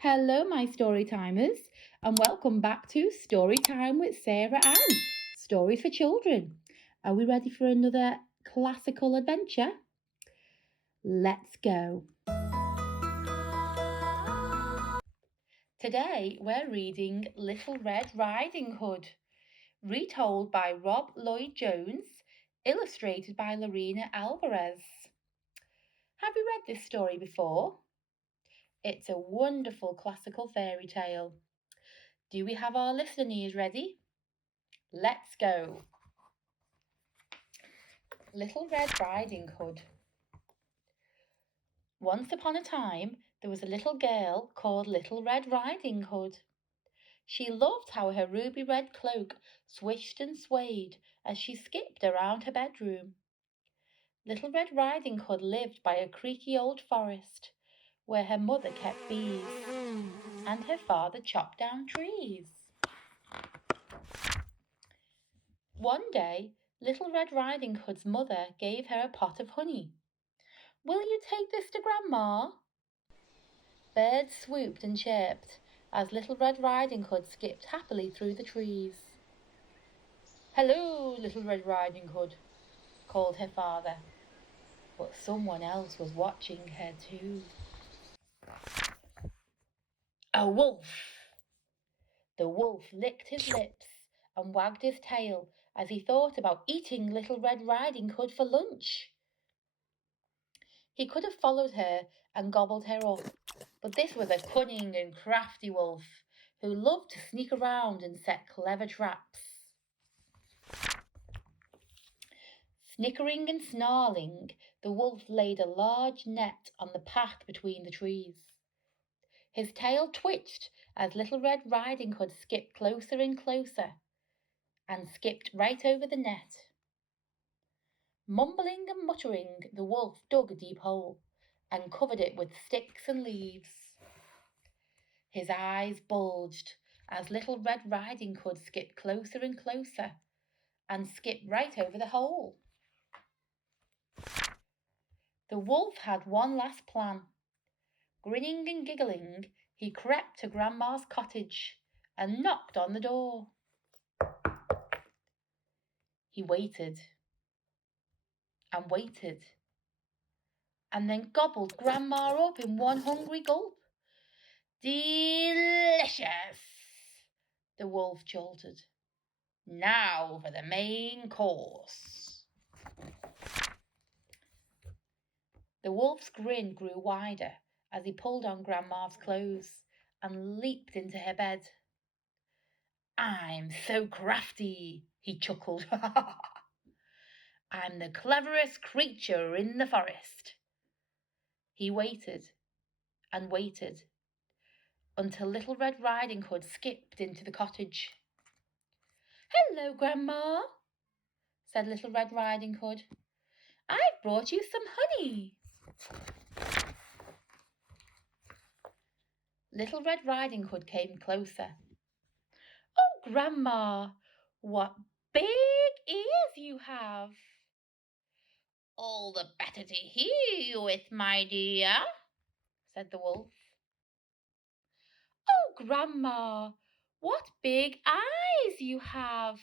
Hello, my Storytimers, and welcome back to Storytime with Sarah Ann. Stories for children. Are we ready for another classical adventure? Let's go. Today we're reading Little Red Riding Hood, retold by Rob Lloyd-Jones, illustrated by Lorena Alvarez. Have you read this story before? It's a wonderful classical fairy tale. Do we have our listener ears ready? Let's go. Little Red Riding Hood. Once upon a time, there was a little girl called Little Red Riding Hood. She loved how her ruby red cloak swished and swayed as she skipped around her bedroom. Little Red Riding Hood lived by a creaky old forest where her mother kept bees and her father chopped down trees. One day, Little Red Riding Hood's mother gave her a pot of honey. "Will you take this to Grandma?" Birds swooped and chirped as Little Red Riding Hood skipped happily through the trees. "Hello, Little Red Riding Hood," called her father. But someone else was watching her too. A wolf! The wolf licked his lips and wagged his tail as he thought about eating Little Red Riding Hood for lunch. He could have followed her and gobbled her up, but this was a cunning and crafty wolf who loved to sneak around and set clever traps. Snickering and snarling, the wolf laid a large net on the path between the trees. His tail twitched as Little Red Riding Hood skipped closer and closer and skipped right over the net. Mumbling and muttering, the wolf dug a deep hole and covered it with sticks and leaves. His eyes bulged as Little Red Riding Hood skipped closer and closer and skipped right over the hole. The wolf had one last plan. Grinning and giggling, he crept to Grandma's cottage and knocked on the door. He waited and waited and then gobbled Grandma up in one hungry gulp. "Delicious!" the wolf chortled. "Now for the main course." The wolf's grin grew wider as he pulled on Grandma's clothes and leaped into her bed. "I'm so crafty," he chuckled. "I'm the cleverest creature in the forest." He waited and waited until Little Red Riding Hood skipped into the cottage. "Hello, Grandma," said Little Red Riding Hood. "I've brought you some honey." Little Red Riding Hood came closer. "Oh, Grandma, what big ears you have!" "All the better to hear you with, my dear," said the wolf. "Oh, Grandma, what big eyes you have!"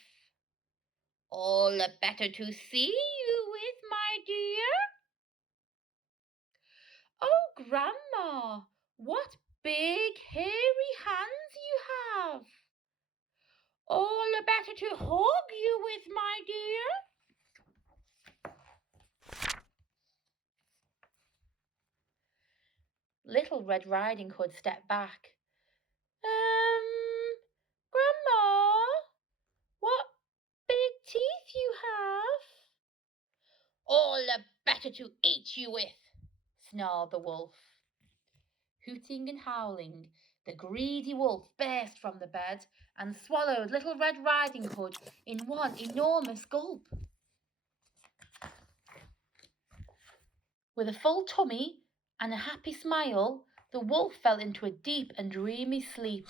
"All the better to see you with, my dear." "Oh, Grandma, what big hairy hands you have!" "All the better to hug you with, my dear." Little Red Riding Hood stepped back. Grandma, what big teeth you have!" "All the better to eat you with," snarled the wolf. Hooting and howling, the greedy wolf burst from the bed and swallowed Little Red Riding Hood in one enormous gulp. With a full tummy and a happy smile, the wolf fell into a deep and dreamy sleep.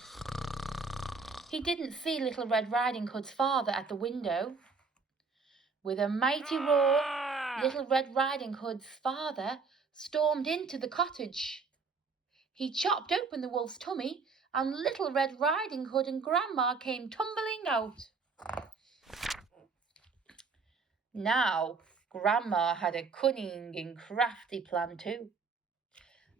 He didn't see Little Red Riding Hood's father at the window. With a mighty roar, Little Red Riding Hood's father stormed into the cottage. He chopped open the wolf's tummy, and Little Red Riding Hood and Grandma came tumbling out. Now, Grandma had a cunning and crafty plan too.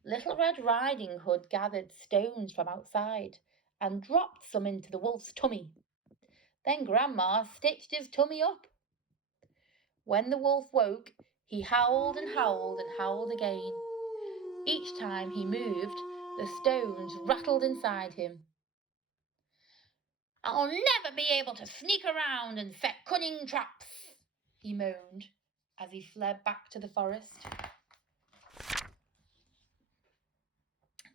Little Red Riding Hood gathered stones from outside and dropped some into the wolf's tummy. Then Grandma stitched his tummy up. When the wolf woke, he howled and howled and howled again. Each time he moved, the stones rattled inside him. "I'll never be able to sneak around and set cunning traps," he moaned as he fled back to the forest.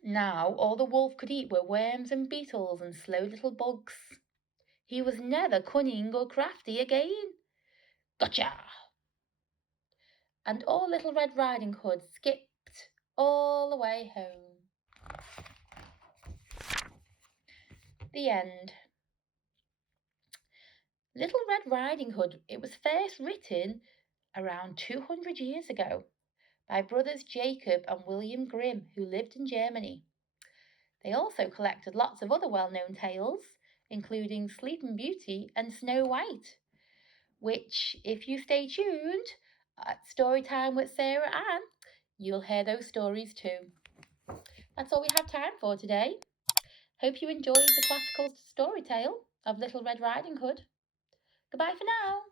Now all the wolf could eat were worms and beetles and slow little bugs. He was never cunning or crafty again. Gotcha! And all Little Red Riding Hood skipped all the way home. The end. Little Red Riding Hood, it was first written around 200 years ago by brothers Jacob and William Grimm, who lived in Germany. They also collected lots of other well-known tales, including Sleeping Beauty and Snow White, which, if you stay tuned at Storytime with Sarah Ann, you'll hear those stories too. That's all we have time for today. Hope you enjoyed the classical story tale of Little Red Riding Hood. Goodbye for now.